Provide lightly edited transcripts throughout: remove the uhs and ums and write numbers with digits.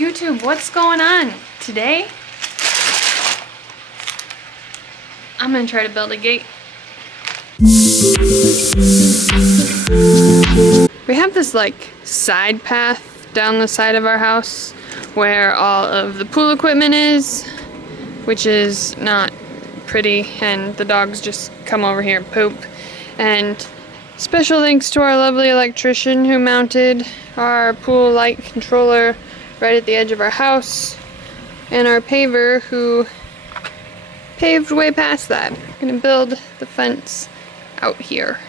YouTube, what's going on? Today, I'm gonna try to build a gate. We have this like side path down the side of our house where all of the pool equipment is, which is not pretty, and the dogs just come over here and poop. And special thanks to our lovely electrician who mounted our pool light controller right at the edge of our house, and our paver who paved way past that. I'm gonna build the fence out here.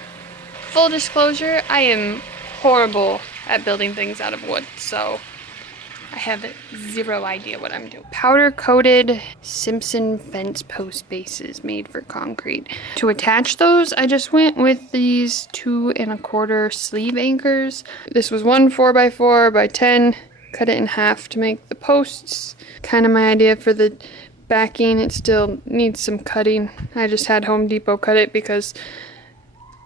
Full disclosure, I am horrible at building things out of wood, so I have zero idea what I'm doing. Powder coated Simpson fence post bases made for concrete. To attach those, I just went with these 2 1/4 sleeve anchors. This was one 4x4 by 10. Cut it in half to make the posts. Kind of my idea for the backing. It still needs some cutting. I just had Home Depot cut it because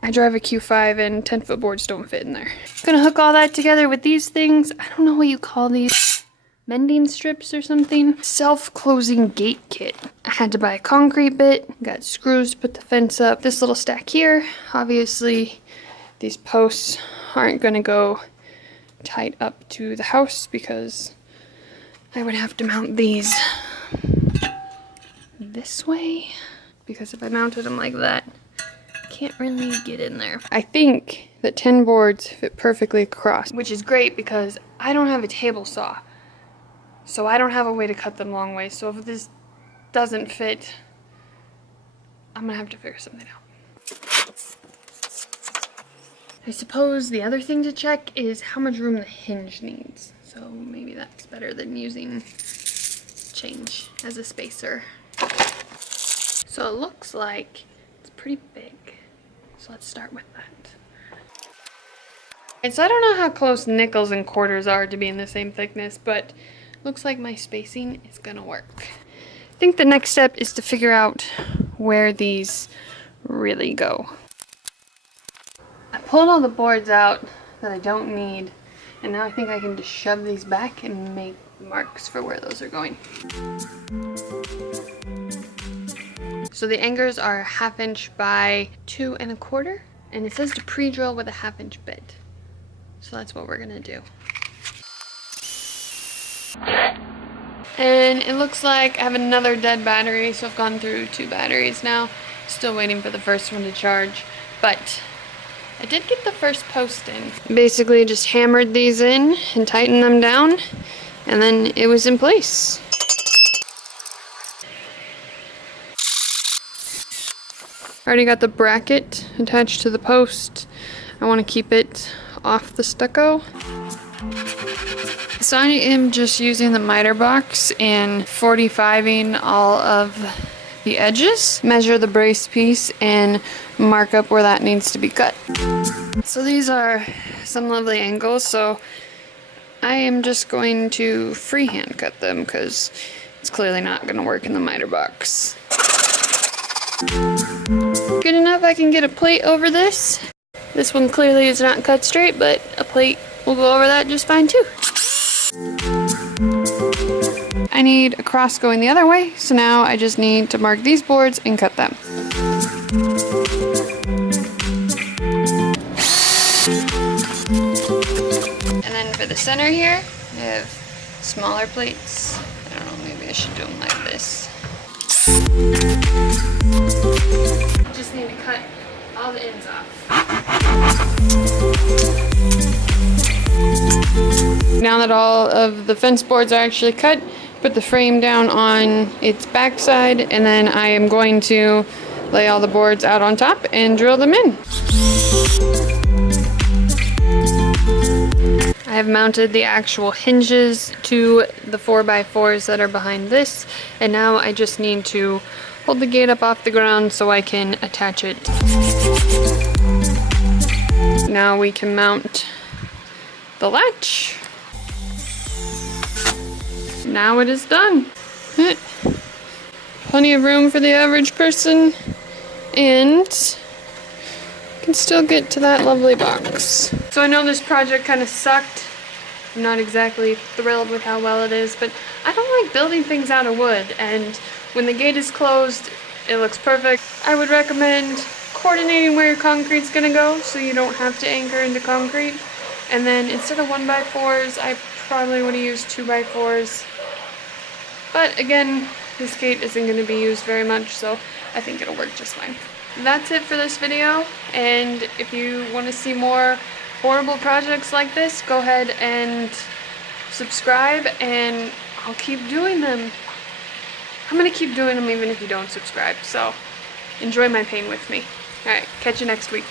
I drive a Q5 and 10-foot boards don't fit in there. Gonna hook all that together with these things. I don't know what you call these. Mending strips or something. Self-closing gate kit. I had to buy a concrete bit. Got screws to put the fence up. This little stack here. Obviously, these posts aren't gonna go tight up to the house because I would have to mount these this way, because if I mounted them like that, I can't really get in there. I think that 10 boards fit perfectly across, which is great because I don't have a table saw, so I don't have a way to cut them long ways. So if this doesn't fit, I'm gonna have to figure something out. I suppose the other thing to check is how much room the hinge needs. So maybe that's better than using change as a spacer. So it looks like it's pretty big. So let's start with that. And so I don't know how close nickels and quarters are to being the same thickness, but looks like my spacing is gonna work. I think the next step is to figure out where these really go. I pulled all the boards out that I don't need, and now I think I can just shove these back and make marks for where those are going. So the anchors are 1/2 inch by 2 1/4, and it says to pre-drill with a 1/2 inch bit. So that's what we're gonna do. And it looks like I have another dead battery, so I've gone through 2 batteries now. Still waiting for the first one to charge, but I did get the first post in. Basically just hammered these in and tightened them down, and then it was in place. Already got the bracket attached to the post. I want to keep it off the stucco. So I am just using the miter box and 45ing all of the edges, measure the brace piece, and mark up where that needs to be cut. So these are some lovely angles, so I am just going to freehand cut them because it's clearly not going to work in the miter box. Good enough, I can get a plate over this. This one clearly is not cut straight, but a plate will go over that just fine too. I need a cross going the other way, so now I just need to mark these boards and cut them. And then for the center here, I have smaller plates. I don't know, maybe I should do them like this. Just need to cut all the ends off. Now that all of the fence boards are actually cut, put the frame down on its backside, and then I am going to lay all the boards out on top and drill them in. I have mounted the actual hinges to the 4x4s that are behind this, and now I just need to hold the gate up off the ground so I can attach it. Now we can mount the latch. Now it is done. Plenty of room for the average person, and can still get to that lovely box. So I know this project kind of sucked I'm not exactly thrilled with how well it is, but I don't like building things out of wood, and when the gate is closed, it looks perfect. I would recommend coordinating where your concrete's gonna go so you don't have to anchor into concrete. And then instead of 1x4s, I probably would have used 2x4s. But again, this gate isn't going to be used very much, so I think it'll work just fine. That's it for this video, and if you want to see more horrible projects like this, go ahead and subscribe, and I'll keep doing them. I'm going to keep doing them even if you don't subscribe, so enjoy my pain with me. Alright, catch you next week.